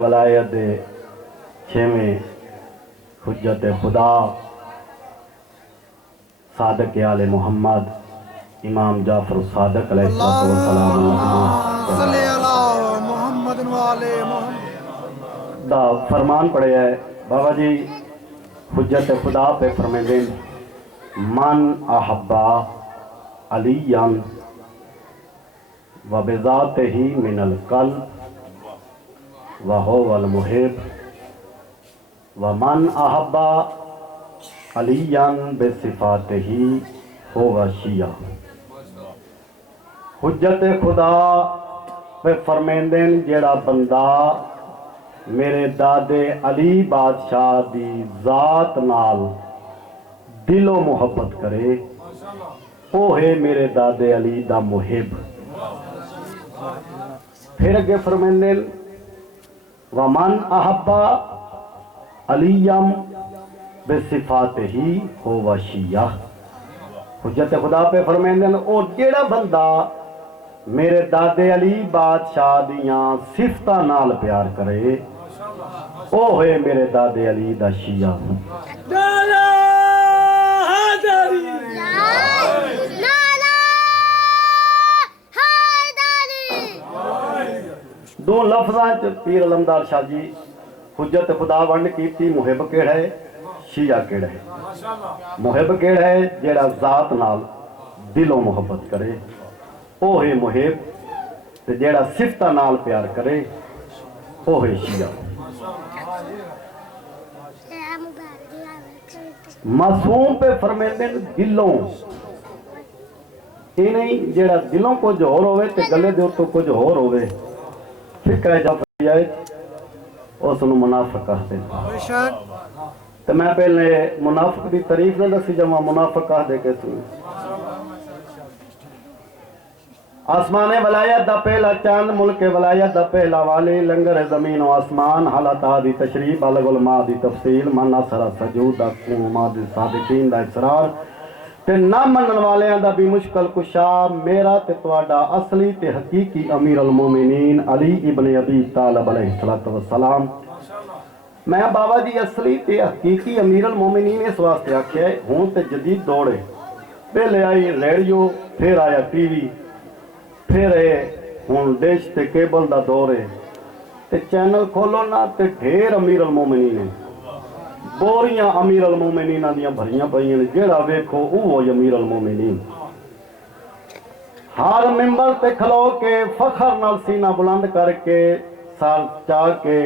ولایت چھویں حجت خدا صادق آل محمد امام جعفر الصادق علیہ السلام صلی اللہ محمد والے محمد دا فرمان پڑھے ہے بابا جی حجت خدا پہ فرمیندیں من احبا علیاً و بذاتہ من القلب وَهُوَ الْمُحِبُّ وَمَنْ أَحَبَّ عَلِيًّا بِصِفَاتِهِ هُوَ شِيَعٌ حجت خدا پہ فرمیندن جیڑا بندہ میرے دادے علی بادشاہ دی ذات نال دل و محبت کرے وہ ہے میرے دادے علی دا محب۔ پھر اگے فرمیندن وَمَنْ أَحَبَّ عَلِيًّا بِصِفَاتِهِ هُوَ شِيَعٌ حجت خدا پہ فرمیندن اور جیڑا بندہ میرے دادے علی بادشاہ دیاں صفتہ نال پیار کرے او ہے میرے دادے علی دا شیعہ۔ دو لفظاں پیر علمدار شاہ جی حجت خدا ونڈ کیتی محب کیڑا ہے شیعہ کیڑا ہے۔ محب کیڑا ہے جیڑا ذات نال دل و محبت کرے او ہے محب تے جیڑا صفتہ نال پیار کرے او ہے شیعہ۔ معصوم پہ فرمیندن دلوں یہ نہیں جیڑا دلوں کو جو ہور ہوئے تے گلے دے تو کچھ ہور ہوئے فکر جب آئے اس نو منافق کہتے ہیں۔ تو میں پہلے منافق دی تعریف نہ دسی جب میں منافق کہہ دے کے سنیں۔ آسمان ولایت دا پہلا چاند ملک ولایت دا پہلا والی لنگر زمین و آسمان حالت آدھی تشریف الگ علماء دی تفصیل من اثر سجود دا قوماء دی صادقین دا اصرار تے نہ منن والیاں دا بھی مشکل کشا میرا تے تواڈا اصلی تے حقیقی امیر المومنین علی ابن ابی طالب علیہ السلام۔ میں بابا جی اصلی تے حقیقی امیر المومنین اس واسطے آکھیا ہے ہون تے جدید دوڑے پہلے آئی ریڈیو پھر آیا ٹی وی پھر ہون ڈش تے کیبل دا دورے تے چینل کھولو نا تے ڈھیر امیر المومنین ہیں بوریاں امیر المومنین دیاں بھریاں پئیاں جیڑا ویکھو وہ امیر المومنین ہر ممبر تے کھلو کے فخر نال سینہ بلند کر کے سال چاہ کے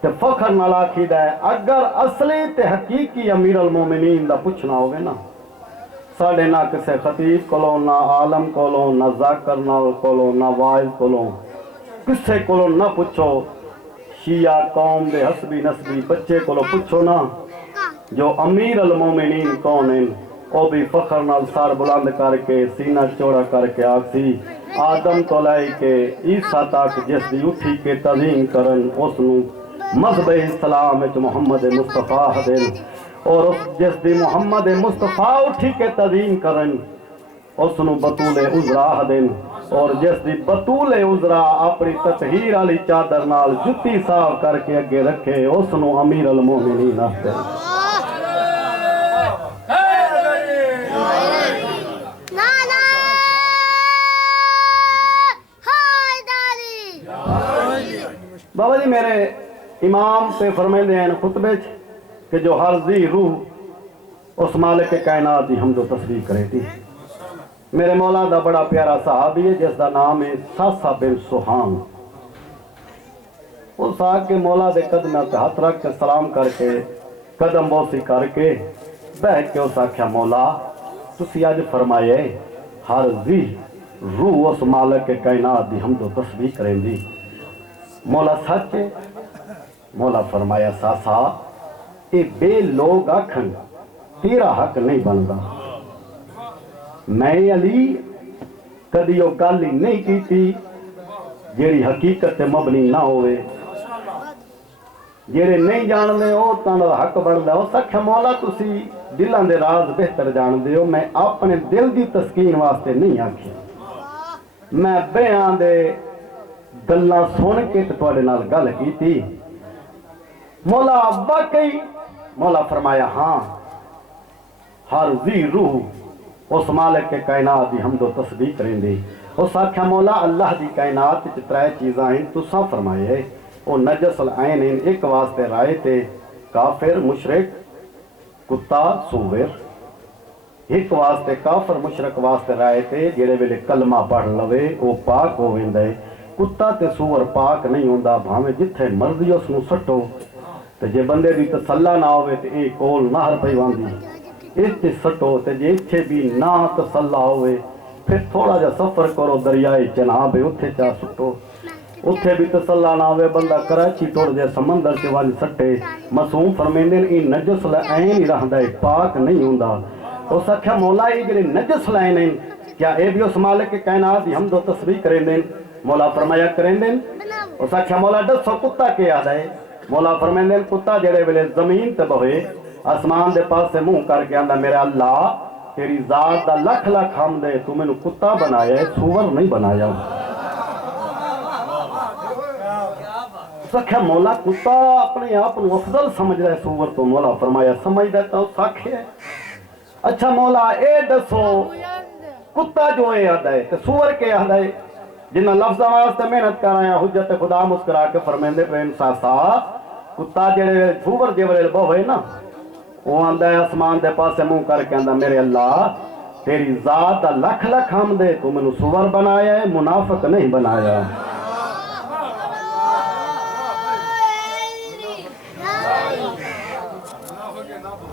تے فخر نال آکھیدا ہے اگر اصلی تے حقیقی امیر المومنین دا پوچھنا ہوگے نا ساڑھے نہ کسے خطیب کولو نہ عالم کولو نہ ذاکر نال کولو نہ واعظ کولو کسے کولو نہ پوچھو شیعہ قوم دے حسبی نسبی بچے کولو پوچھو نا جو امیر المومنین کون ہیں او بھی فخر نال سار بلند کر کے سینہ چوڑا کر کے آکسی آدم تو لائے کے عیسیٰ تک جس دی اٹھی کے تعظیم کرن اس نو مذہب اسلام وچ محمد مصطفیٰ دین اور جس دی محمد مصطفیٰ اٹھی کے تعظیم کرن اس نو بطول عذرا دین اور جس دی بطول عذرا اپنی تطہیر علی چادر نال جتی صاف کر کے اگے رکھے اس نو امیر المومنین آتے ہیں۔ بابا جی میرے امام پہ فرمیندے ہیں خطبے کہ جو ہر ذی روح اس مالک کائنات دی حمد و تسبیح کرے تھی۔ میرے مولا دا بڑا پیارا صحابی ہے جس دا نام ہے ساسا بن سوہان۔ اس آگ کے مولا دے قدمہ تے ہاتھ رکھ کے سلام کر کے قدم بوسی کر کے بیٹھ کے اس آکھیا مولا تسی آج فرمائے ہر ذی روح اس مالک کائنات دی حمد و تسبیح کریں دی مولا سچ ہے؟ مولا فرمایا ساسا اے بے لوگ آکھن تیرا حق نہیں بندا میں علی کدی وہ گل ہی نہیں کیتی جیڑی حقیقت مبنی نہ ہوئے جیڑے نہیں جان دے ہو تاں حق بندا ہو سکھ مولا تسی دلاں دے راز بہتر جان دے ہو میں اپنے دل دی تسکین واسطے نہیں آکھی میں بیان دے گلاں سن کے تے تواڈے نال گل کیتی مولا واقعی مولا فرمایا ہاں ہر ذی روح اس مالک کے کائنات دی حمد و تسبیح کریں دی اس آکھیا مولا اللہ دی کائنات وچ ترے چیزاں ہیں تساں فرمائے او نجس العین ایک واسطے رائے تے کافر مشرک کتا سور ایک واسطے کافر مشرک واسطے رائے تے جڑے ویلے کلمہ پڑھ لوے او پاک ہو ویندا ہے کتا تے سور پاک نہیں ہوندا بھاویں جتھے مرضی اس نو سٹو تے جے بندے دی تسلا نہ ہوے تے اے کول نہر پئی واندی اس تے سٹو تے جے اتھے بھی نہ تسلا ہوے پھر تھوڑا جا سفر کرو دریائے چناب اتھے چا سٹو اتھے بھی تسلا نہ ہوے بندہ کراچی ٹر جے سمندر چ ون سٹے معصوم فرمیندے اے نجس العین ہی رہندا ہے پاک نہیں ہوندا اس آکھیا مولا یہ جڑے نجس العین ہیں کیا اے بھی اس مالک کے کائنات دی حمد و تسبیح کریں دیں مولا فرمایا کریں دیں اس آکھیا مولا دسو کتا کے یاد ہے مولا فرمیندے کتا جڑے ویلے زمین تے بہے آسمان دے پاس سے منہ کر کے آندا میرے اللہ تیری ذات دا لکھ لکھ حمد ہے تو مینوں کتا بنایا ہے سور نہیں بنایا سکھیا مولا کتا اپنے آپ کو افضل سمجھ رہا ہے سور تو مولا فرمایا سمجھ دیتا ہوں ساکھے ہے اچھا مولا اے دسو کتا جو اے یاد ہے تو سور کے یاد ہے جنہ لفظ واسطے محنت کر رہے ہیں حجت خدا مسکرا کے فرمیندے پہ انساسا کتا جڑے سور جڑے بہوے نا وہ آندا ہے آسمان دے پاسے منہ کر کے آندا میرے اللہ تیری ذات دا لکھ لکھ حمد ہے تو مینوں سور بنایا ہے منافق نہیں بنایا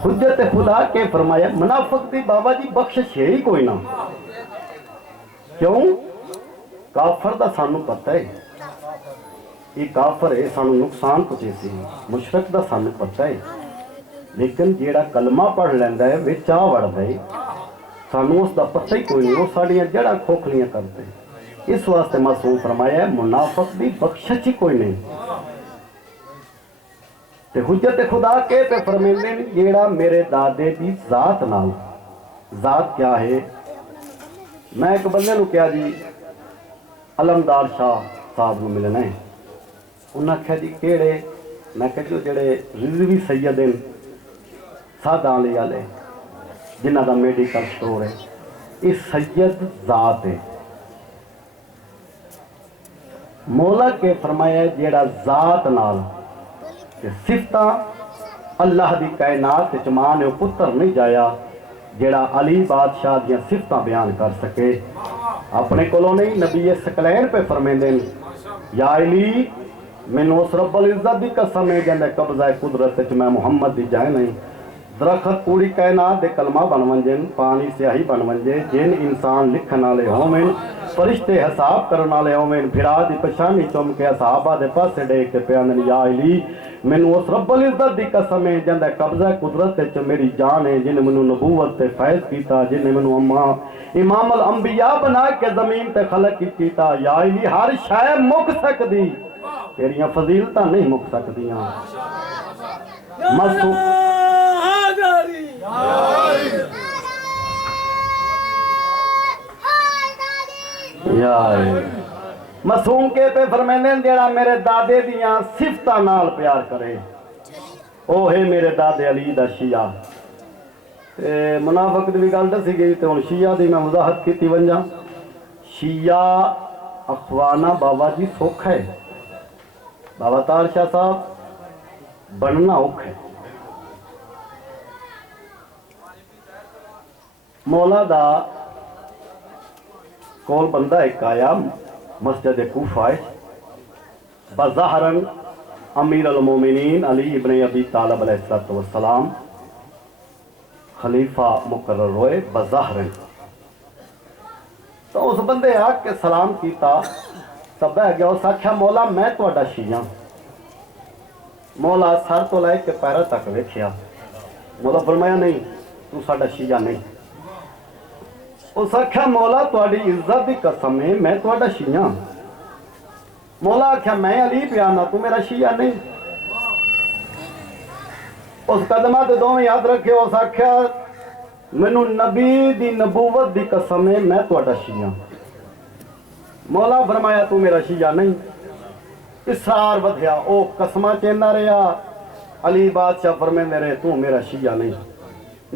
حجت خدا کے فرمایا منافق دی بابا جی بخشش ہے ہی کوئی نہ کیوں کافر دا سانو پتہ ہے یہ کافر ہے سانو نقصان پہنچے سی مشرک دا سانو پتہ ہے لیکن جیڑا کلمہ پڑھ لیندا ہے وچ آ وڑدا ہے سانو اس دا پتہ ہی کوئی نہیں وہ ساڈیاں جڑاں کھوکھلیاں کرتے اس واسطے معصوم فرمایا ہے منافق دی بخشش ہی کوئی نہیں تے حجت خدا کے پہ فرمیندے جیڑا میرے دادے دی ذات نال ذات کیا ہے میں ایک بندے نو کیا جی علمدار شاہ صاحب نو ملنا ہے انہاں کہا جی کیڑے میں کہا جو جڑے رضوی سید ہیں سادہ علی والے جنہ دا میڈیکل سٹور ہے یہ سید ذات ہے مولا کے فرمایا جیڑا ذات نال کہ صفتاں اللہ دی کائنات چمان او پتر نہیں جایا جیڑا علی بادشاہ دیاں صفتاں بیان کر سکے اپنے کولوں نہیں نبی ثقلین پہ فرمیندے یا علی مینوں اس رب العزت دی قسم ہے جندے قبضہ قدرت وچ میں محمد دی جائے نہیں درخت پوری کائنات دے کلمہ بن ونجن پانی سیاہی بن ونجے جن انسان لکھن والے ہوویں فرشتے حساب کرن والے ہوویں پھرا دی پچھانی چم کے صحابہ دے پاسے ڈیک کے پیاندن یا علی مینوں اس رب العزت دی قسم ہے جندے قبضہ قدرت وچ میری جان ہے جن مینوں نبوت تے فیض کیتا جن مینوں امام الانبیاء بنا کے زمین تے خلق کیتا یا علی ہر شے مک سکدی تیریاں فضیلتاں نہیں مک سکدیاں معصوم کے پہ فرمیندے جیڑا میرے دادے دیاں صفتاں نال پیار کرے او ہے میرے دادے علی دا شیعہ منافق دی بھی گل دسی گئی تے ہن شیعہ دی میں وضاحت کیتی ونجا شیعہ اخوانہ بابا جی سوکھ ہے بابا طاہر شاہ صاحب بننا اوکھ ہے مولا دا کول بندہ ایک آیا مسجد کوفہ بظاہراً امیر المومنین علی ابن ابی طالب علیہ السلام خلیفہ مقرر ہوئے بظاہراً تو اس بندے آ کے سلام کیتا تب بہ گیا اس آکھیا مولا میں تہاڈا شیعہ مولا سر تو لے کے پیروں تک ویکھیا مولا فرمایا نہیں تو ساڈا شیعہ نہیں اس آکھیا مولا تہاڈی عزت دی قسم ہے میں تہاڈا شیعہ مولا آکھیا میں علی پیانا تو میرا شیعہ نہیں اس قدمہ تے دوویں یاد رکھے اس آکھیا مینوں نبی دی نبوت دی قسم ہے میں تہاڈا شیعہ مولا فرمایا تو میرا شیعہ نہیں. اسرار ودھیا, او قسمہ چیندا رہا. علی بادشاہ فرمیندے رہے تو میرا شیعہ نہیں.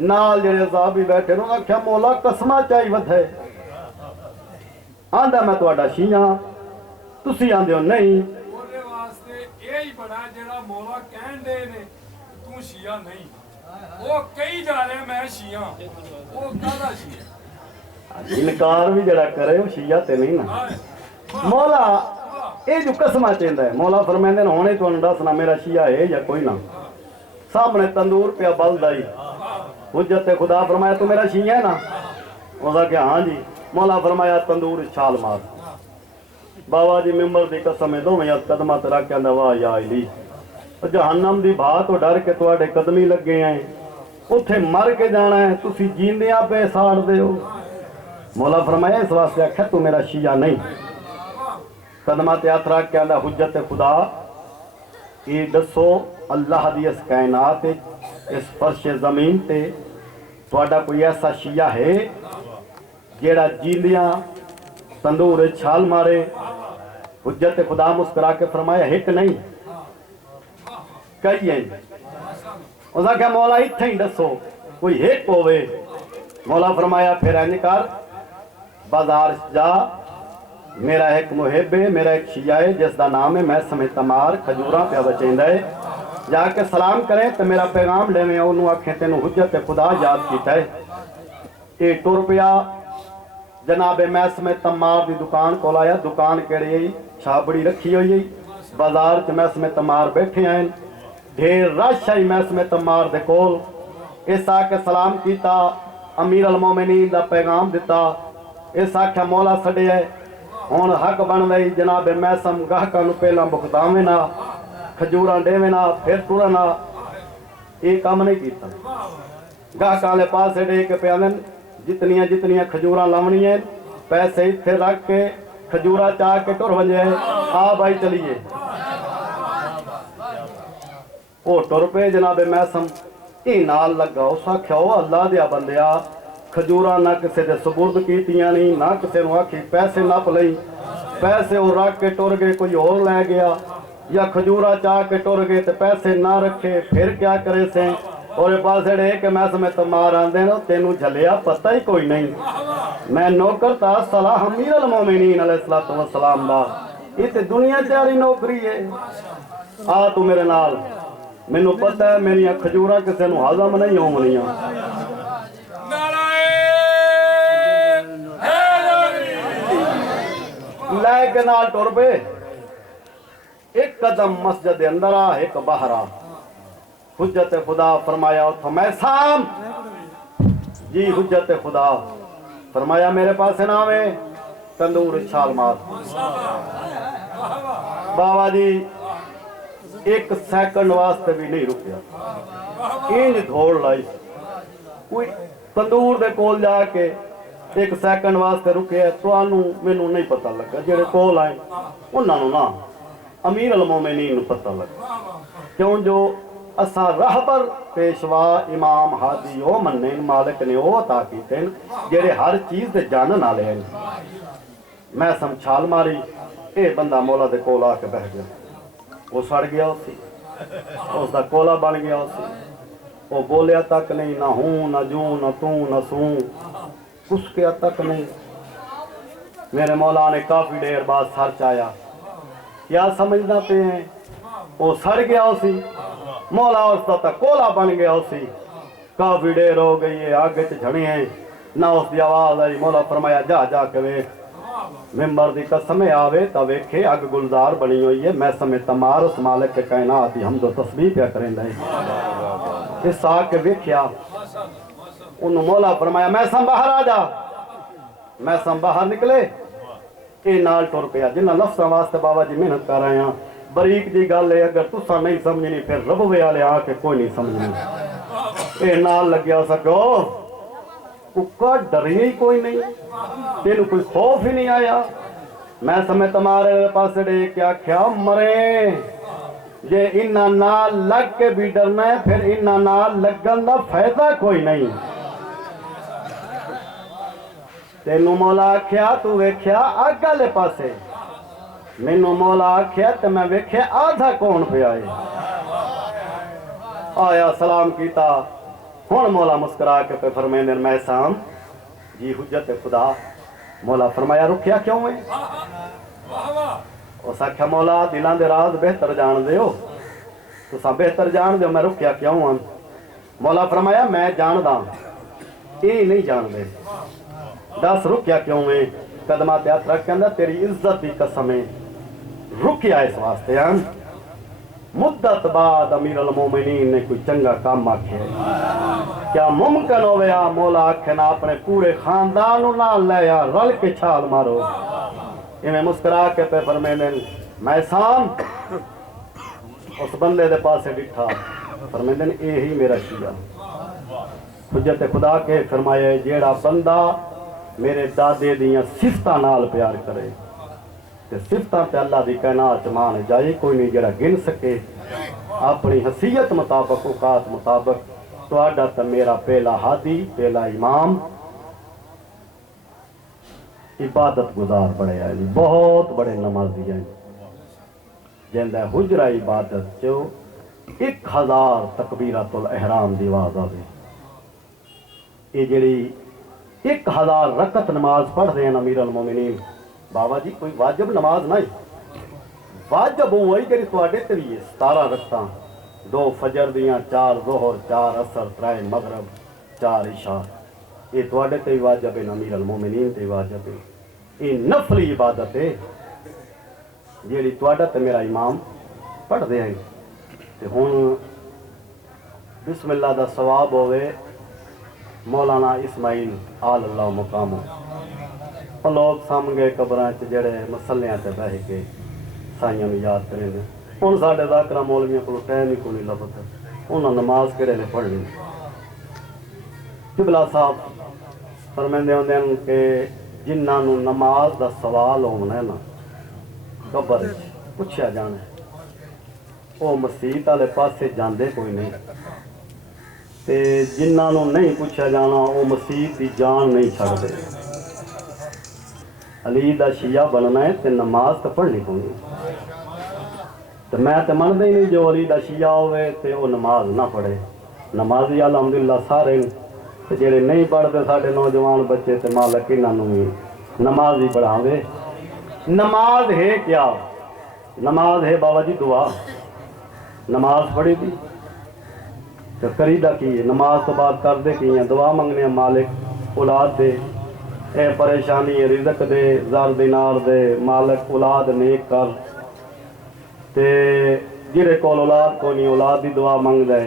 نال جڑے صحابی بیٹھے انہوں نے آکھیا مولا قسمہ چاہی ودھے. آندا میں تہاڈا شیعہ, تسی آندے ہو نہیں. ਉਹਦੇ ਵਾਸਤੇ ਇਹ ਹੀ ਬੜਾ ਜਿਹੜਾ ਮੌਲਾ ਕਹਿਣ ਦੇ ਨੇ ਤੂੰ ਸ਼ੀਆ ਨਹੀਂ, ਉਹ ਕਹੀ ਜਾ ਰਿਹਾ ਮੈਂ ਸ਼ੀਆ, ਉਹ ਕਾਹਦਾ ਸ਼ੀਆ? انکار بھی جڑا کرے وہ شیعہ تے نہیں نا. مولا اے جو قسمہ چیندا ہے, مولا فرمیندے نے ہونے تو دسنا میرا شیعہ ہے یا کوئی نہ. سامنے تندور پہ بلدا ہی. حجت خدا فرمایا تو میرا شیعہ ہے نا؟ وہ کہ ہاں جی. مولا فرمایا تندور چھال مار. بابا جی ممبر دی قسم دو میں قدمہ تے رکھ کے آندا واہ یا علی, جہنم دی بھا تو ڈر کے تواڈے قدمی لگے ہیں, اتھے مر کے جانا ہے, تسی جیندیاں پہ ساڑ دے ہو. مولا فرمایا اس واسطے آکھیا تو میرا شیعہ نہیں. قدمہ تے ہاتھ رکھ کے آندا حجت خدا یہ دسو اللہ دی اس کائنات اس فرش زمین تے تواڈا کوئی ایسا شیعہ ہے جیڑا جیندیاں تندور چھال مارے؟ حجت خدا مسکرا کے فرمایا ایک نہیں کئی ہیں. اس نے کہا مولا اتھے ہی دسو کوئی ایک ہوئے. مولا فرمایا پھر اینج کر بازار جا, میرا ایک محب ہے, میرا ایک شیعہ ہے جس دا نام ہے میسم تمار, کھجوراں پہ بچیندا ہے, جا کے سلام کریں تو میرا پیغام لے میں انہوں آکھیں تینوں حجت خدا یاد کیتا ہے. یہ ٹر پیا جناب میسم تمار دی دکان کو لایا. دکان کیڑی ہے چھابڑی رکھی ہوئی ہے, بازار چ میسم تمار بیٹھے ہیں, ڈھیر رش ہے میسم تمار دے کول. اس آ کے سلام کیتا, امیر المومنین دا پیغام دیتا. اس آکھیا مولا سڈے ہے ہون حق بن گئی جناب میسم گاہکاں نوں پہلاں بخداویں نا, کھجوراں ڈیویں نا, پھر ٹرنا. یہ کام نہیں کیتا. گاہکاں والے پاسے ڈے کے پیا جتنیاں جتنیاں کھجوراں لاونی ہیں پیسے اتھے رکھ کے کھجورا چاہ کے ٹر ونجے, آ بھائی چلیے. وہ ٹر پے جناب میسم یہ نال لگا. اس آکھیا او اللہ دیا بندیا, کھجوراں نہ کسے دے سپرد کیتیاں نہیں, نہ کسے نوں آکھی پیسے نپ لئی. پیسے وہ رکھ کے ٹر گئے, کوئی اور لے گیا, یا کھجورا چاہ کے ٹر گئے تے پیسے نہ رکھے, پھر کیا کرے سے؟ اور پاس ڈے کہ میسم تمار آندے نا تینوں جھلیا پتہ ہی کوئی نہیں. میں نوکر تا صلاح امیر المومنین علیہ السلام دا, یہ تے دنیا چاری نوکری ہے. آ تو میرے نال, مینوں پتہ ہے میری کھجوراں کسے نوں ہضم نہیں ہونیاں. لے کے نال ٹر پے. ایک قدم مسجد اندر آ, ایک باہر آ. حجت خدا فرمایا اتھو میسم جی. حجت خدا فرمایا میرے پاس نام ہے تندور چھال مار. بابا جی ایک سیکنڈ واسطے بھی نہیں رکیا, انج دھوڑ لائی. کوئی تندور دے کول جا کے ایک سیکنڈ واسطے رکے, تانوں مینوں نہیں پتہ لگا, جڑے کول آئے انہاں نوں نا امیر المومنین نوں پتہ لگا. کیوں جو اساں رہبر پیشوا امام ہادی او منن, مالک نے او عطا کیتے جڑے ہر چیز دے جانن والے ہیں. میں چھال ماری, اے بندہ مولا دے کول آ کے بیٹھ گیا. وہ سڑ گیا اسی, اس دا کولا بن گیا اسی. وہ بولیا تک نہیں, نہ ہوں نہ جوں نہ توں نہ سوں, کسکیا تک نہیں. میرے مولا نے کافی دیر بعد سر چایا, کیا سمجھنا پہ ہیں؟ وہ سڑ گیا اسی. مولا اس دا کولا بن گیا اسی. کافی دیر ہو گئی ہے, آگے جھڑی ہیں نہ اس دی آواز آئی. مولا فرمایا جا جا کے ویکھ, ممبر دی قسم آوے تا ویکھے اگ گلزار بنی ہوئی ہے. میسم تمار اس مالک کے کائنات دی حمد و تسبیح پیا کریں دے. اس آ کے ویکھیا, انہوں مولا فرمایا میسم باہر آ جا. میسم باہر نکلے, یہ نال ٹر پیا. جنہ لفظاں واسطے بابا جی محنت کر رہے ہیں, بریک دی گل ہے, اگر تساں نہیں سمجھنی پھر ربوے والے آ کے کوئی نہیں سمجھنی. یہ نال لگیا سکو ککا ڈری ہی کوئی نہیں, تینوں کوئی خوف ہی نہیں آیا. میں سمے تمہارے پاس ڈے کیا کیا مرے, جے انہاں نال لگ کے بھی ڈرنا ہے پھر انہاں نال لگن دا فائدہ کوئی نہیں. تینوں مولا آکھیا تو ویکھیا اگ والے پاسے مینوں مولا آکھیا تے میں ویکھیا آدھا کون پہ آیا سلام کیتا ہن مولا مسکرا کے پہ فرمیندے میں سام جی حجت خدا مولا فرمایا رکھیا کیوں ہے واہ واہ اس آکھیا مولا دلاں دے راز بہتر جان دے ہو تساں بہتر جان دے ہو میں رکھیا کیوں ہوں مولا فرمایا میں جانداں یہ نہیں جان دے دس رکیا کیوں ہے قدمہ تے ہاتھ رکھ کے اندر تیری عزت دی قسم ہے رکیا اس واسطے ہیں مدت بعد امیر المومنین نے کوئی چنگا کام آکھے کیا ممکن ہوئے مولا آکھے نا اپنے پورے خاندانوں نہ لے یا رل کے چھال مارو انہیں مسکرا کے پہ فرمینے میں سام اس بندے دے پاسے ڈٹھا فرمینے یہی میرا شیعہ حجت خدا کے فرمائے جیڑا بندہ میرے دادے دیاں صفتاں نال پیار کرے تے صفتاں تے اللہ دی کائنات مان جائے کوئی نہیں جڑا گن سکے اپنی حیثیت مطابق اوقات مطابق تہاڈا تے میرا پہلا ہادی پہلا امام عبادت گزار بڑے ہیں جی بہت بڑے نمازی ہیں جیندہ حجرہ عبادت جو 1000 تکبیرات الاحرام دی آواز آوے یہ جڑی 1000 رکعت نماز پڑھ رہے ہیں امیر المومنین بابا جی کوئی واجب نماز نہیں واجب ہوئی جڑی تواڈے تے بھی 17 رکعتاں 2 فجر دیاں 4 ظہر 4 عصر 3 مغرب 4 عشاء یہ تواڈے تے واجب ہے امیر المومنین تے واجب ہے یہ نفلی عبادت ہے جڑی تواڈا تے میرا امام پڑھ دے ہیں تے ہن بسم اللہ دا ثواب ہوئے مولانا اسماعیل آل اللہ مقامو لوگ سام گئے قبراں چ جڑے مسلیاں تے بہ کے سائیاں نوں یاد کریں گے ہن ساڈے ذاکرہ مولویاں کول ٹائم ہی کوئی لبھدا انہاں نماز کہڑے نے پڑھنی قبلہ صاحب فرمیندے ہوندے ہیں کہ جنہاں نوں نماز دا سوال ہونا ہے نا قبر پوچھیا جانا ہے وہ مسیت والے پاسے جاندے کوئی نہیں تے جنہاں نوں نہیں پوچھا جانا وہ مسیت دی جان نہیں چھڑدے علی دا شیعہ بننا ہے تے نماز تے پڑھنی پونی تے میں تے مندا ہی نہیں جو علی دا شیعہ ہوئے تے وہ نماز نہ پڑھے نمازی الحمدللہ سارے تے جڑے نہیں پڑھتے ساڈے نوجوان بچے تے مالک انہاں نوں بھی نماز ہی پڑھاوے نماز ہے کیا نماز ہے بابا جی دعا نماز پڑھی تھی تو کریدہ کی نماز تو بعد کر دے کی ہیں دعا منگنے مالک اولاد دے اے پریشانی رزق دے زر دینار دے مالک اولاد نیک کر تے جڑے کول اولاد کو نہیں اولاد دی دعا منگ دے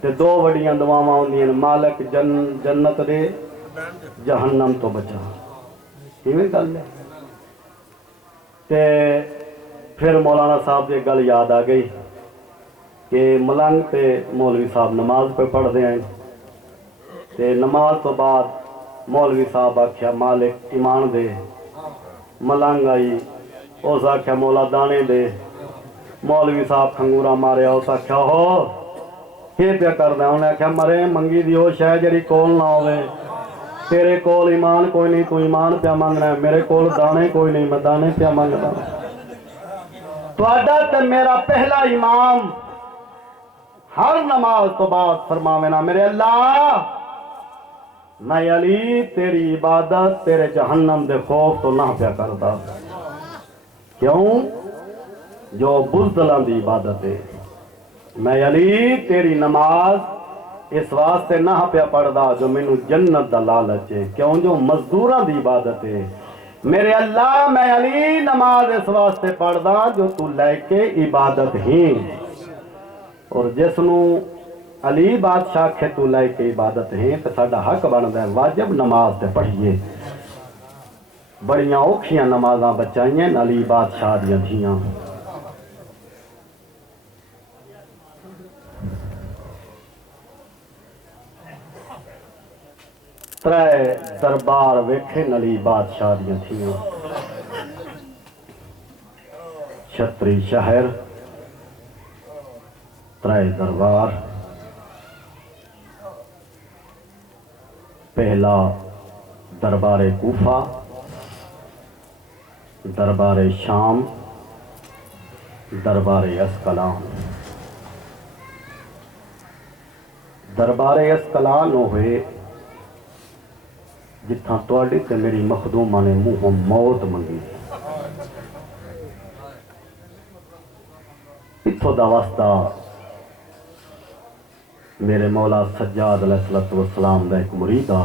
تے 2 وڈیاں دعاواں ہوندیاں مالک جنت دے جہنم تو بچا کیویں گل ہے تے پھر مولانا صاحب دی گل یاد آ گئی کہ ملنگ تے مولوی صاحب نماز پہ پڑھ دے ہیں تے نماز تو بعد مولوی صاحب آکھیا مالک ایمان دے ملنگ آئی اس آکھیا مولا دانے دے مولوی صاحب کھنگورا ماریا اس آکھیا ہو یہ پیا کر دیں انہیں آکھیا مرے منگی دی ہو شاید جڑی کول نہ ہوئے تیرے کول ایمان کوئی نہیں تو ایمان پیا مانگنا ہے میرے کول دانے کوئی نہیں میں دانے پیا مانگنا تواڈا تے میرا پہلا امام ہر نماز تو بعد فرماوے نا میرے اللہ میں علی تیری عبادت تیرے جہنم دے خوف تو نہ پیا کردا کیوں جو بزدلاں دی عبادت ہے میں علی تیری نماز اس واسطے نہ پیا پڑھدا جو مینوں جنت دا لالچ ہے کیوں جو مزدوراں دی عبادت ہے میرے اللہ میں علی نماز اس واسطے پڑھدا جو تو لے کے عبادت ہی اور جس نوں علی بادشاہ کے تو لے کے عبادت ہے تو ساڈا حق بندا ہے واجب نماز تے پڑھیے بڑیاں اوکھیاں نمازاں بچائیاں علی بادشاہ دیاں دھیاں ترے دربار ویکھے علی بادشاہ دیاں دھیاں چھتری شہر ترے دربار پہلا دربار کوفہ، دربار شام، دربار اسقلان۔ دربار اسقلان ہوئے جتھاں تواڈی تے میری مخدومہ نے منہوں موت منگی، اتھوں دا واسطہ میرے مولا سجاد علیہ السلام دا ایک مرید آ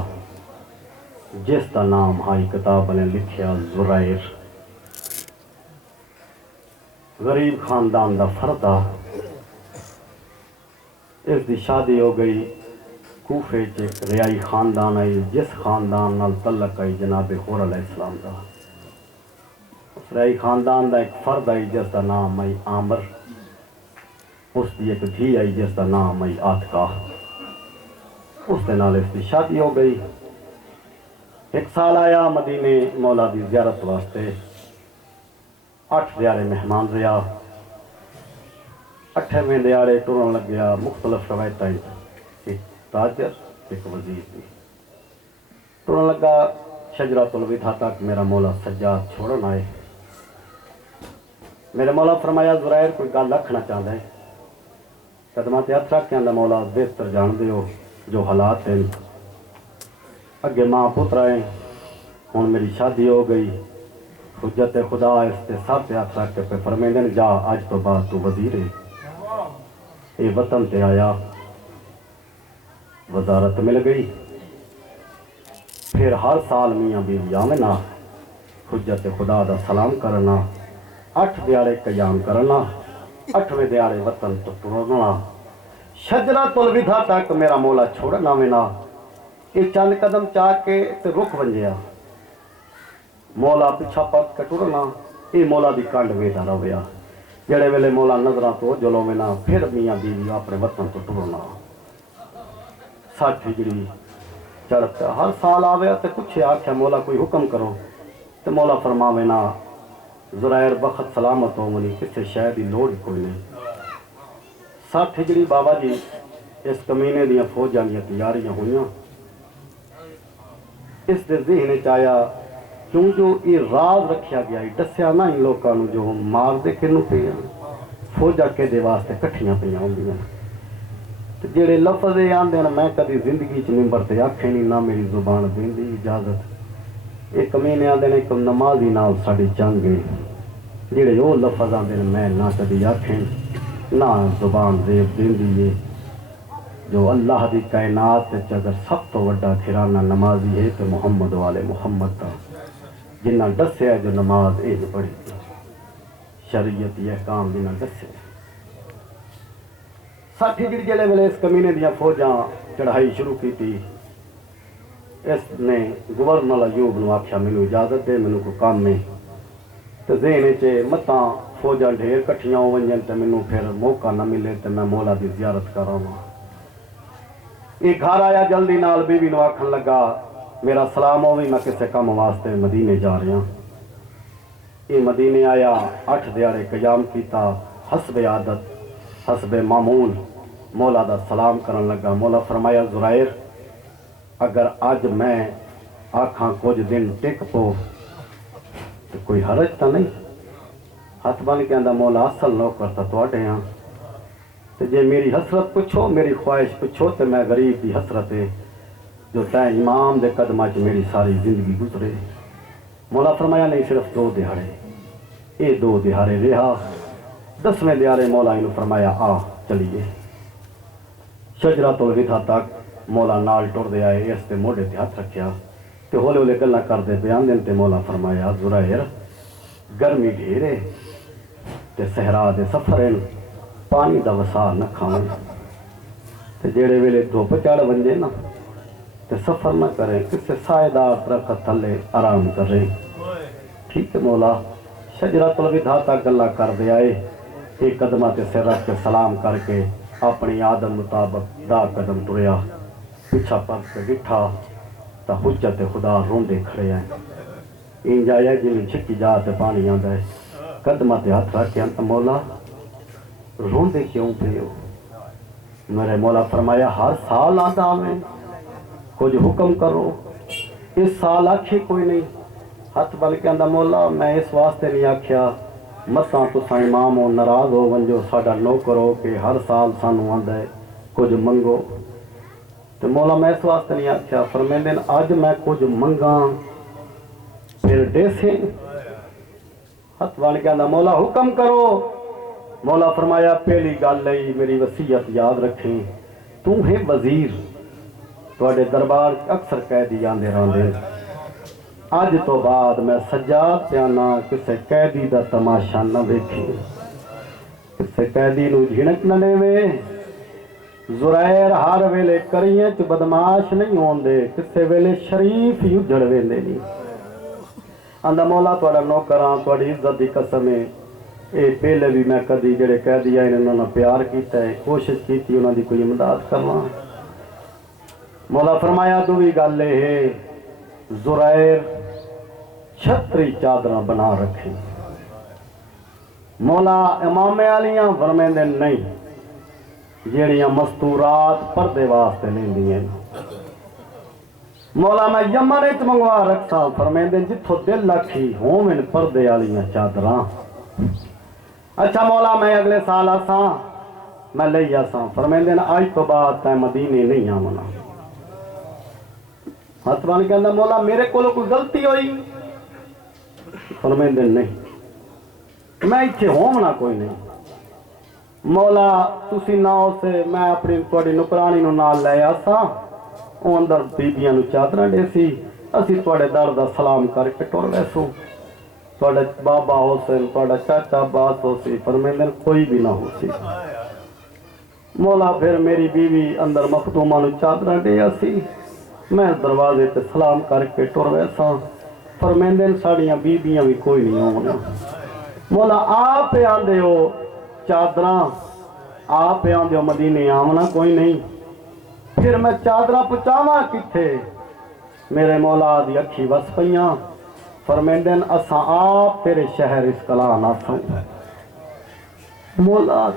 جس دا نام ہائی کتاب نے لکھیا زرائر، غریب خاندان دا فرد آ۔ اس دی شادی ہو گئی کوفے چ ریائی خاندان آئی جس خاندان نال تعلق آئی جناب خور علیہ السلام دا۔ اس ریائی خاندان دا ایک فرد آئی جس دا نام آئی عامر، اس دی ایک دھی آئی جس دا نام آئی آتکا، اس دے نال اس دی شادی ہو گئی۔ ایک سال آیا مدینے مولا دی زیارت واسطے، 8 دیارے مہمان رہا، 8ویں دیارے ٹرن لگیا مختلف روایتیں، ایک تاجر ایک وزیر دی ٹرن لگا شجرۃ الوداع تک میرا مولا سجاد چھوڑن آئے۔ میرے مولا فرمایا زرائر کوئی گل رکھنا چاہتا ہے، قدماں تے ہاتھ رکھ کے آندا مولا بہتر جان دیو جو حالات ہیں، اگے ماں پتر آئے، ہن میری شادی ہو گئی، حجت خدا اس تے سر تے ہاتھ رکھ کے پہ فرمیندے جا اج تو بعد تو وزیر ہے، یہ وطن تے آیا، وزارت مل گئی، پھر ہر سال میاں بیوی آمنا حجت خدا دا سلام کرنا، 8 دیارے قیام کرنا، 8ویں دیارے وطن تو ٹرنا، شجرۃ الوداع تک میرا مولا چھوڑنا وینا، یہ چند قدم چاہ کے تے رخ ونجیا، مولا پچھا پک کے ٹرنا، یہ مولا دی کنڈ ویدا رویا، جڑے ویلے مولا نظراں تو جلو وینا، پھر میاں بیوی اپنے وطن تو ٹرنا۔ 60 ہجری چڑھتا ہر سال آویا تے پوچھے آکھیا مولا کوئی حکم کرو، تے مولا فرماوے نا زرائر بخت سلامت ہو منی کسے شے دی لوڑ کوئی نہیں۔ 60 ہجری بابا جی اس کمینے دیاں فوجاں دیاں تیاریاں ہوئیاں، اس دے ذہن وچ آیا کیوں جو یہ راز رکھیا گیا دسیا نہ ان لوگوں جو مار دے کے پہ فوجا کے دے واسطے کٹھیاں پہ ہوندیاں، جڑے لفظ آندے ہیں میں کدی زندگی چ ممبر تے آکھے نہیں، نہ میری زبان دیندی اجازت، یہ کمینے آندے نے کہ نمازی نال ساڈی جنگ ہے، جڑے وہ لفظ آندے نے میں نہ کدی آکھے نہ زبان زیب دیندی ہے، جو اللہ دی کائنات وچ اگر سب تو وڈا گھرانہ نمازی ہے تو محمد والے محمد دا، جنہ دسیا جو نماز اے پڑھی شریعت یہ احکام جنہ دسیا۔ 60 ہجری جلے ویلے اس کمینے دیاں فوجاں چڑھائی شروع کی تھی، اس نے گورنر ایوب نو آکھیا مینوں اجازت دے مینوں کوئی کام ہے، تے ذہن وچ متاں فوجاں ڈھیر کٹھیاں ہو ونجن تے مینوں پھر موقع نہ ملے تے میں مولا دی زیارت کراواں۔ یہ گھر آیا جلدی نال بیوی نو آکھن لگا میرا سلام ہوئی میں کسے کام واسطے مدینے جا رہا، یہ مدینے آیا 8 دیارے قیام کیتا، حسب عادت حسب معمول مولا دا سلام کرن لگا۔ مولا فرمایا زرائر اگر اج میں آکھاں کچھ دن ٹک پو تو کوئی حرج تا نہیں، ہاتھ بن کے آندا مولا اصل نوکر تا تواڈے ہاں، تے جے میری حسرت پوچھو میری خواہش پوچھو تے میں غریب دی حسرت ہے جو تیں امام دے قدمہ چ میری ساری زندگی گزرے۔ مولا فرمایا نہیں صرف 2 دہاڑے، یہ 2 دہاڑے رہا، 10ویں دیارے مولا انہوں فرمایا آ چلیے۔ شجرۃ الوداع تک مولا نال ٹر دے آئے، اس تے موڑے تے ہاتھ رکھیا تے ہولے ہولے گلاں کردے بیان دین تے مولا فرمایا زرائر گرمی ڈھیرے تے صحرا دے سفر ہیں، پانی دا وسال نہ کھاؤں، تے جیڑے ویلے دھوپ چڑھ ونجے نا تے سفر نہ کریں، کسے سائے دار درخت تھلے آرام کریں۔ ٹھیک ہے مولا شجرۃ الوداع تک گلاں کر دے آئے، ایک قدمہ تے سر رکھ کے سلام کر کے اپنی عادت مطابق 10 قدم ٹریا، پیچھا پک کے ڈٹھا تا حجت خدا روندے کھڑے ہیں، انج آیا جی چھکی جا تے پانی آندا ہے، قدمہ تے ہاتھ رکھ کے انت مولا روندے کیوں پہ ہو؟ میرے مولا فرمایا ہر سال آتا میں کچھ حکم کرو، اس سال آکھے کوئی نہیں. ہاتھ بل کے آندا مولا میں اس واسطے نہیں آکھیا متاں تساں امام ہو ناراض ہو ونجو ساڈا نوکر ہو کہ ہر سال سانوں آندا ہے کچھ منگو. تو مولا میں اس واسطے نہیں آکھیا. فرمیندے اج میں کچھ منگاں پھر دیسیں. ہاتھ بن کے آندا مولا حکم کرو. مولا فرمایا پہلی گل ہے میری وصیت یاد رکھیں تو ہے وزیر تواڈے دربار اکثر قیدی آندے رہندے. اج تو بعد میں سجاد پیانا کسے قیدی دا تماشا نہ ویکھیں کسے قیدی نو جھنک نہ لے. زرائر ہر ویلے کریے چ بدماش نہیں ہوندے کسے ویلے شریف ہی اجڑ ویندے نہیں. آندا مولا تواڈا نوکراں تواڈی عزت دی قسم ہے اے پہلے بھی میں کدی جڑے قیدی آئے انہاں نال پیار کیتا ہے کوشش کیتی انہاں دی کوئی امداد کرواں. مولا فرمایا دوی گل ہے زرائر چھتری چادراں بنا رکھی. مولا امام علیاں فرمیندے نہیں جیڑیاں مستورات پردے واسطے لیندیاں. مولا میں یمن وچ منگوا رکھساں. فرمیندے جتھوں دل لکھی ہوویں پردے والیاں چادراں. اچھا مولا میں اگلے سال آساں میں لئی آساں. فرمیندے اج تو بعد تے مدینے نہیں آونا. ہاتھ بن کے آندا مولا میرے کولوں کوئی غلطی ہوئی؟ فرمیندے نہیں میں ایتھے ہوونا کوئی نہیں. مولا تسی نہ سے میں اپنی تواڈی نکرانی نو نال لے آساں. او اندر بیبیاں نو چادراں دے سی اسی تواڈے در دا سلام کر کے ٹر ویسوں. تواڈا بابا حسین تواڈا چاچا عباس ہو سی. فرمیندے کوئی بھی نہ ہو سی. مولا پھر میری بیوی اندر مخدوماں نو چادراں دے اسی میں دروازے تے سلام کر کے ٹر ویساں. فرمیندے ساڑیاں بیبیاں بھی کوئی نہیں ہونا. مولا آپ آندے ہو چادراں آپ آندے ہو مدینے آمنا کوئی نہیں. پھر میں چادراں پچاواں کتھے؟ میرے مولا دی اکھی وس پئیاں. فرمیندے اساں آپ تیرے شہر اسکلان آساں. مولا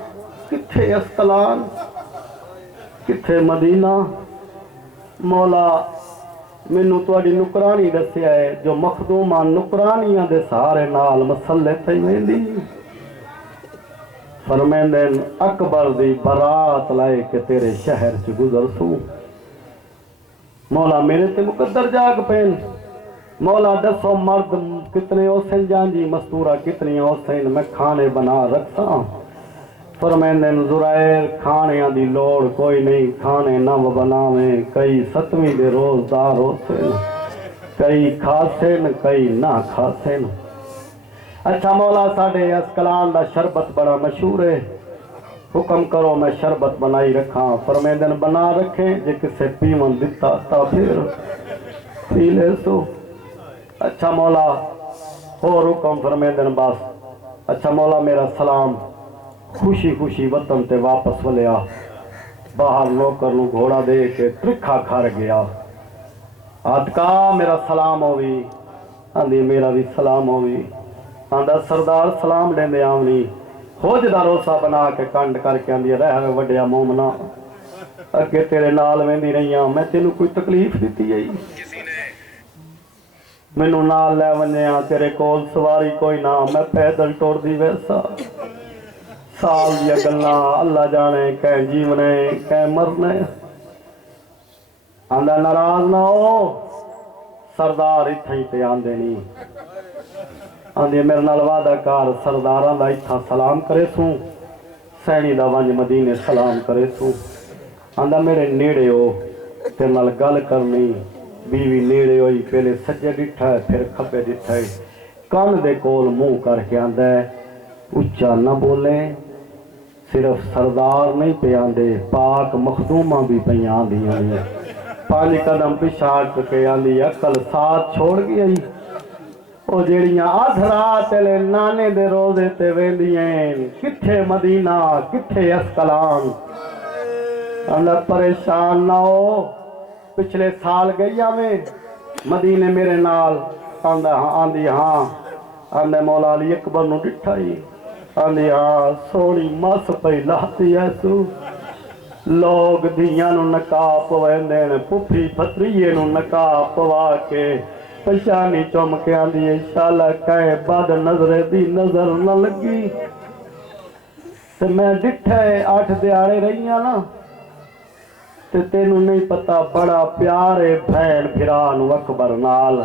کتھے اسکلان کتھے مدینہ؟ مولا مینوں تواڈی نکرانی دسیا ہے جو مخدومہ نکرانیاں دے سہارے نال مسلے تے ویندی. فرمیندے اکبر دی برات لائے کہ تیرے شہر چ گزر سوں. مولا میرے تے مقدر جاگ پین. مولا دسو مرد کتنے اوسن جانجی مستورہ کتنی اوسن میں کھانے بنا رکھساں. فرمیندے زرائر کھانیاں دی لوڑ کوئی نہیں کھانے نہ بناویں. کئی ستویں دے روزدار ہوسن کئی کھاسن کئی نہ کھاسن. اچھا مولا ساڈے اسکلان دا شربت بڑا مشہور ہے. حکم کرو میں شربت بنائی رکھاں. فرمیندن بنا رکھیں جے کسے پیون دتا تا پھر پی لے سو. اچھا مولا اور حکم فرمیندن بس. اچھا مولا میرا سلام خوشی خوشی وطن تے واپس ولیا. باہر نوکر نو گھوڑا دے کے ترکھا کھار گیا. آدکا میرا سلام ہوئی. آندھی میرا بھی سلام ہوئی. آندھا سردار سلام لیندے آونی. خوج دا روسا بنا کے کنڈ کر کے آندھی رہ وڈیا مومنا اگے تیرے نال ویندی رہیاں میں تینوں کوئی تکلیف دیتی ہے مینوں نال لے ونجیاں تیرے کول سواری کوئی نہ میں پیدل ٹر دی ویسا. سال دیا گلاں اللہ جانے کہ جیونے کہ مرنے. آندھا ناراض نہ ہو سردار اتھاں ہی تے آندے نہیں. آندھے میرے نال وعدہ کار سرداراں دا اتھاں سلام کرے سوں سینی دا ونج مدینے سلام کرے سوں. آندھا میرے نیڑے ہو تیرے نال گل کرنی. بیوی نیڑے ہوئی پہلے سجے ڈٹھا ہے پھر کھبے ڈٹھا ہے. کان دے کول منہ کر کے آندہ ہے اچھا نہ بولیں. صرف سردار نہیں پہ آندے پاک مخدومہ بھی پہ آندی ہیں. 5 قدم پچھاڑ کے آندی عقل ساتھ چھوڑ گئی. او جیڑیاں آدھ رات لے نانے دے روزے تے ویندیاں کتھے مدینہ کتھے اسکلان. اللہ پریشان نہ ہو پچھلے سال گئی میں مدینے میرے نال. آندھی ہاں. آندھے مولا علی اکبر نو ڈٹھا ہی. آندھی ہاں سونی مس پئی لاتی ہے سو. لوگ دھیاں نو نقاب پویندے نے پھپھی پھتریے نو نقاب پوا کے پشانی چوم کے آندی شالا کہے بد نظرے دی نظر نہ لگی تے میں ڈٹھے 8 دیاڑے رہیاں نا تے تینوں نہیں پتا بڑا پیارے بھین بھران اکبر نال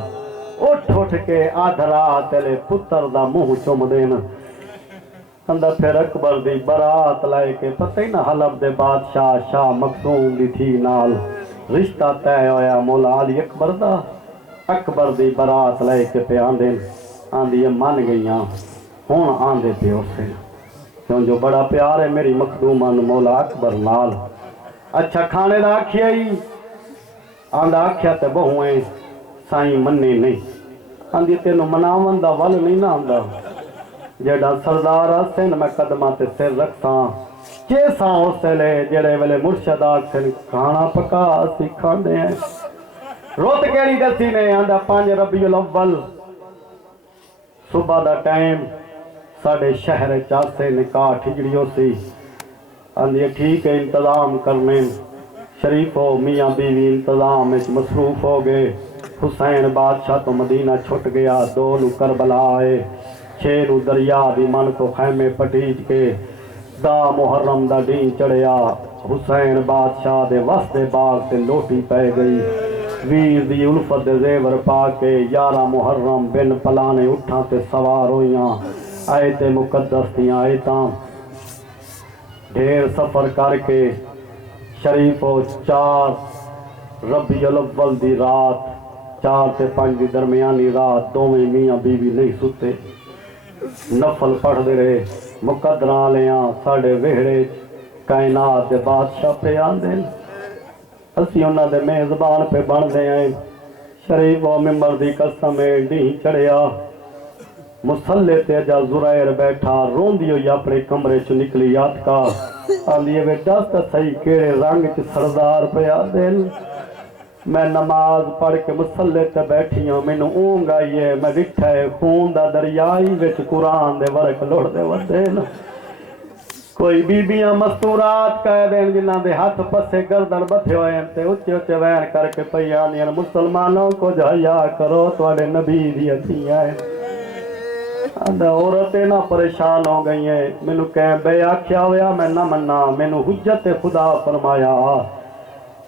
اٹھ کے آدھرا تیلے پتر دا منہ چوم دین اندر پھر اکبر دی برات لائے کے پتہ ہی نہ حلب دے بادشاہ شاہ مخدوم دی تھی نال رشتہ تے ہویا مولا علی اکبر دا اکبر دی برات لائے کے پہ آندھی من گئیاں ہون آندھے پہ اسے کیوں جو بڑا پیار ہے میری مخدومان مولا اکبر نال اچھا کھانے دا آکھیا ہی آندھا آکھیا تے بہویں سائیں مننے نہیں آندھی تینو مناون دا ول نہیں نہ آندھا جیڑا سردار آسن میں قدمات سر رکھتاں چیساں اسے لے جیڑے ویلے مرشد آکھن کھانا پکا اسی کھاندے ہیں روت کیڑی دسی نے آندھا 5 ربیع الاول صبح دا ٹائم ساڑھے شہر چاسے نکاح ٹھجڑیوں سی آندھی ٹھیک ہے انتظام کرنے شریف ہو میاں بیوی انتظام اس مصروف ہو گئے حسین بادشاہ تو مدینہ چھٹ گیا 2 نو کربلا آئے 6 نو دریا دی من کو خیمے پٹیج کے دا محرم دا دین چڑھیا حسین بادشاہ دے وسط باغ تے لوٹی پہ گئی ویر دی الفت دے زیور پا کے 11 محرم بن پلانے اٹھاں تے سوار ہویاں آیت مقدس دیاں آیتاں ڈھیر سفر کر کے شریف و 4 ربیع الاول دی رات 4 تے 5 دی درمیانی رات دوویں میاں بیوی نہیں ستے نفل پڑھ دے رہے مقدراں لیاں ساڑھے وہڑے کائنات دے بادشاہ پہ آندے اسی انہاں دے میزبان پہ بن دے ہیں شریف و ممبر دی قسم ڈی چڑھیا مسلح تے جا زرائر بیٹھا روندی ہوئی اپنے کمرے چ نکلی یاد کا آندھی وے دس صحیح کیڑے رنگ چ سردار پہ آندے میں نماز پڑھ کے مسلح تے بیٹھی ہوں مینوں اونگ آئی ہے میں ڈٹھا ہے خون دا دریائی وچ قرآن دے ورق لڑ دے ودے کوئی بیبیاں مستورات کہہ دیں جنہاں دے ہاتھ پسے گردن بتھے ہوئے ہیں تے اچھے اچھے وین کر کے پیانیاں مسلمانوں کو جہیا کرو تواڈے نبی دی اتھیاں ہیں عورتیں نہ پریشان ہو گئی ہیں مینوں کہیں بے آکھیا ہویا میں نہ منا مینوں حجت خدا فرمایا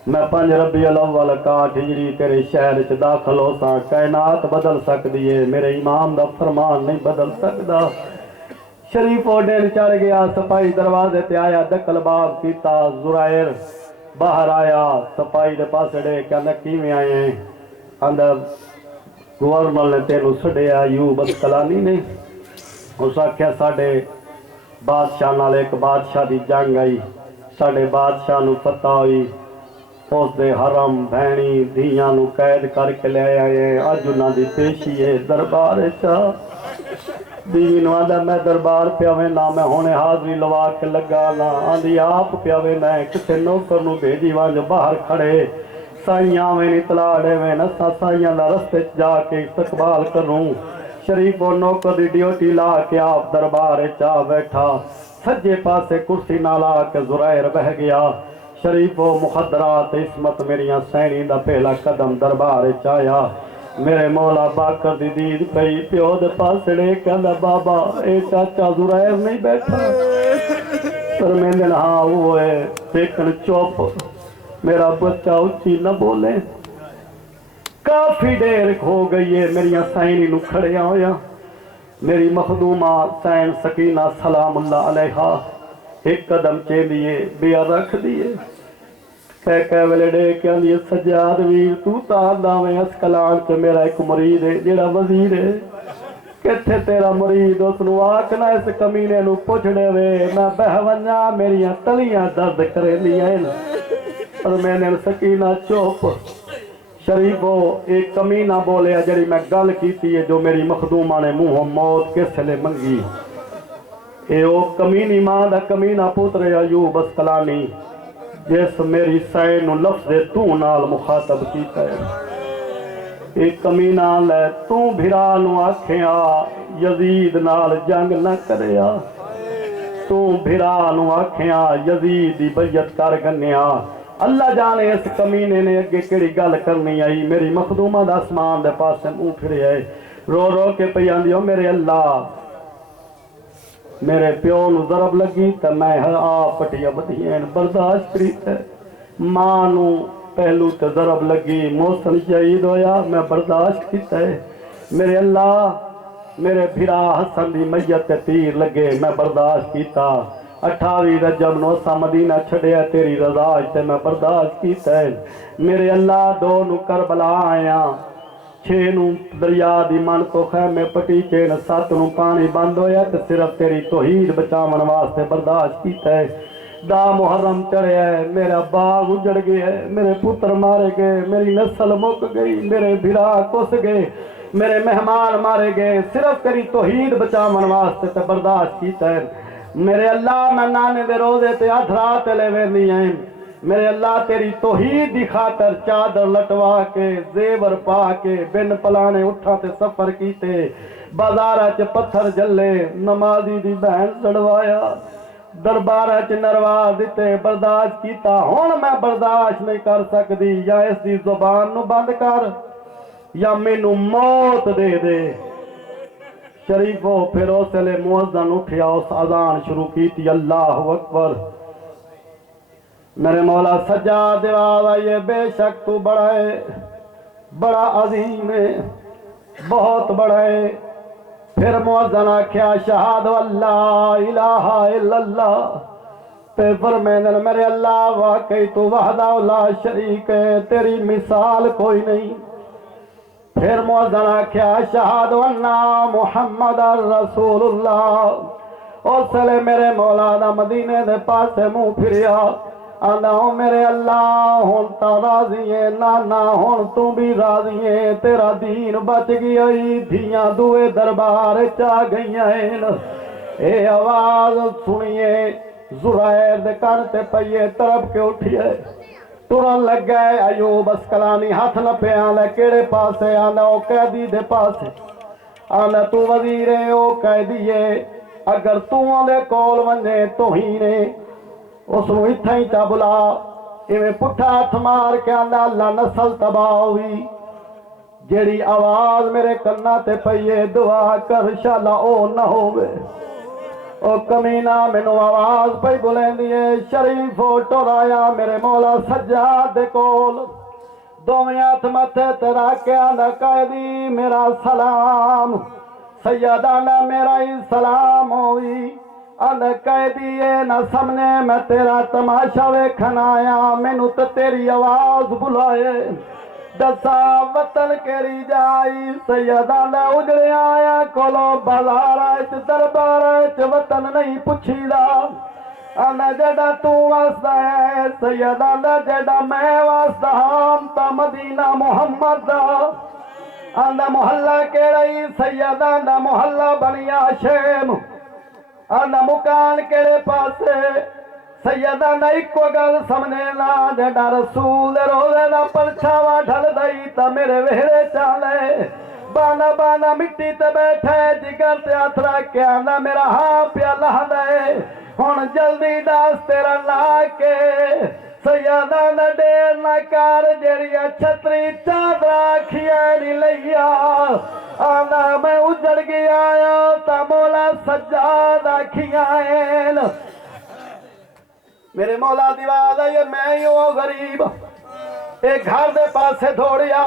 میں 5 ربیع الاول کاٹھ ہجری تیرے شہر چ داخل ہو سا کائنات بدل سکتی ہے میرے امام دا فرمان نہیں بدل سکتا شریف و ڈین چڑھ گیا سپاہی دروازے تے آیا دکل باب کیتا زرائر باہر آیا سپاہی دے پاس ڈے کہندا کیویں آئے ہیں اندر گورنر نے تینوں سڈیا ایوب اسقلانی نے اس آکھیا ساڈے بادشاہ نال ایک بادشاہ دی جنگ آئی ساڈے بادشاہ نو فتح ہوئی اس دے حرم بہنی دھیاں نو قید کر کے لے آئے اج انہاں دی پیشی ہے دربار چا بیوی نو آندا میں دربار پیاوے نہ میں ہونے حاضری لوا کے لگا نہ آندی آپ پیاوے میں کسے نوکر نو بھیجی وہاں جو باہر کھڑے سائیاں میں اطلاع دے میں نسا سائیاں دا رستے جا کے استقبال کروں شریف و نوکر دی ڈیوٹی لا کے آپ دربار چا بیٹھا سجے پاسے کرسی نہ لا کے زرائر بہ گیا شریف و مخدرات عصمت میریاں سینی دا پہلا قدم دربار چایا میرے مولا باکر دی دید پئی پیو دے پاسڑے کہندا بابا اے چاچا زرائر نہیں بیٹھا پر میں نے ہاں وہ ہے دیکھن چوپ میرا بچہ اچھی نہ بولے کافی دیر ہو گئی ہے میری سائنی نو کھڑے ہویا میری مخدومہ سین سکینہ سلام اللہ علیہا ایک قدم چے دیئے بیا رکھ دیئے کہہ ویلے ڈے کیا دیئے سجاد ویر تو تاندہ میں اسکلان سے میرا ایک مرید ہے جیڑا وزیر ہے کہتے تیرا مرید اس نو آکنا اس کمینے نو پوچھڑے وے میں بہونجا میری تلیاں درد کرے لیا ہے اور میں نے سکینہ چوپ شریفو ایک کمینہ بولے جڑی میں گل کیتی ہے جو میری مخدومہ نے منہ موت کس لے منگی اے او کمینی ماں دا کمینہ پوتر ایوب اسقلانی جس میری سین و لفظ تو نال مخاطب کیتا ہے ایک کمینہ لے تو بھرانو آکھیاں یزید نال جنگ نہ کریا تو بھرا نو آکھیاں یزید دی بیعت کر گنیا اللہ جانے اس کمینے نے اگے کیڑی گل کرنی آئی میری مخدومہ دا اسمان دے پاسے منہ پھرے آئے رو رو کے پئی آندی او میرے اللہ میرے پیو نو ضرب لگی تا میں آپ پٹیا بدھین برداشت کری تے ماں نو پہلو تے ضرب لگی محسن شہید ہویا میں برداشت کیتا ہے میرے اللہ میرے بھرا حسن دی میت تے تیر لگے میں برداشت کیتا 28 رجب نو اسا مدینہ چھڑیا تیری رضا تے میں برداشت کیتا ہے میرے اللہ 2 نو کربلا آیا 6 نو دریا دی من تو خیمے پٹیچے 7 نو پانی بند ہویا تے صرف تیری توحید بچاون واسطے برداشت کیتا ہے دا محرم چڑھیا ہے میرا باغ اجڑ گیا ہے میرے پتر مارے گئے میری نسل مک گئی میرے بھرا کس گئے میرے مہمان مارے گئے صرف تیری توحید بچاون واسطے تے برداشت کیتا ہے میرے اللہ میں نانے دے روزے تے ہاتھ رات لے ویندی ہیں میرے اللہ تیری توحید دی خاطر چادر لٹوا کے زیور پا کے بن پلانے اٹھا تے سفر کیتے بازارہ چ پتھر جلے نمازی دی بہن سڑوایا دربارہ چ نروا دیتے برداشت کیتا ہون میں برداشت نہیں کر سکتی یا اس دی زبان نو بند کر یا مینوں موت دے دے شریفو پھر اس لئے مؤذن اٹھیا اس اذان شروع کی تھی اللہ اکبر میرے مولا سجاد آواز آئیے بے شک تو بڑا ہے بڑا عظیم ہے بہت بڑا ہے پھر مؤذن آکھیا شہاد اللہ الہ الا اللہ پہ فرمیدن میرے اللہ واقعی تو وحدہ لا شریک ہے تیری مثال کوئی نہیں پھر مؤذن آکھیا شہاد انا محمد رسول اللہ اس لئے میرے مولا دا مدینے دے پاسے منہ پھریا آنا ہوں میرے اللہ ہون تا راضی ہے نانا ہون تو بھی راضی ہے تیرا دین بچ گئی دھیاں دوئے دربار چاہ گئیاں ہیں اے آواز سنیے زرائر دے کانتے پئیے طرف کے اٹھئے ترن لگ گئے ایوب اسکلانی ہاتھ نہ پہ آنا کیڑے پاسے آنا او قیدی دے پاسے آنا تو وزیرے او قیدیے اگر تو آنے کول ونے تو ہی نے اس نو اتھا ہی چا بلا ایویں پٹھا ہاتھ مار کے آنا اللہ نسل تباہ ہوئی جیڑی آواز میرے کنا تے پئیے دعا کر شالا او نہ ہوئے او کمینہ مینو آواز پہ بلین دیئے شریف ٹور آیا میرے مولا سجاد کول دومیات متھے تیرا کیا نہ قیدی میرا سلام سیدانہ میرا ہی سلام ہوئی ان قیدی نہ سمنے میں تیرا تماشا ویکھن آیا مینو تو تیری آواز بلائے دسا وطن کیری جائی سیدانہ اجڑے آیا کولو بازار دربار وطن نہیں پوچھی دا آنا جڑا تو واسطہ ہے سیدانہ جڑا میں واسطہ ہم تا مدینہ محمد دا آنا محلہ کیڑی سیدانہ محلہ بنیا شیم آنا مکان کیڑے پاسے سیدانہ ایک گل سمنے نا جڑا رسول دے روزے دا پرچھاوا ڈھل دئی تا میرے وہڑے چالے بانا بانا مٹی تے بیٹھے جگر تے ہاتھ رکھ کے آنا میرا ہاں پیا لہ دے ہن جلدی ڈاس تیرا لا کے سیدانہ دیر نہ کار جڑیا چھتری چادرا کھیانی لیا آنا میں اجڑ گیا آیا تا مولا سجاد کھیائن میرے مولا دیواز ہے میں یوں غریب ایک گھر دے پاسے دھوڑیا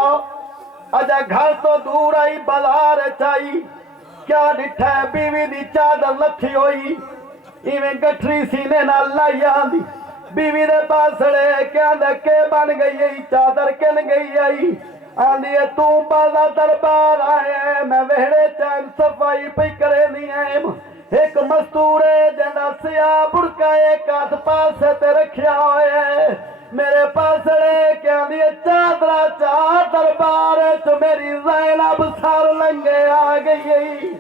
اجا گھر تو دور آئی بازار چائی کیا ڈٹھا ہے بیوی دی چادر لتھی ہوئی ایویں گٹھری سینے نہ لائی آندی بیوی دے پاسڑے کیا دکے بن گئی چادر کن گئی آئی آندی ہے تو بازا دربار آئے میں وہڑے چین صفائی پہ کرے نہیں آئے ایک مستورے جنہ سیاہ بڑکا ایک ہاتھ پاسے تے رکھیا ہوئے میرے پاسڑے کیا دیئے چادرہ چادر بارے تو میری زینب سار لنگے آ گئی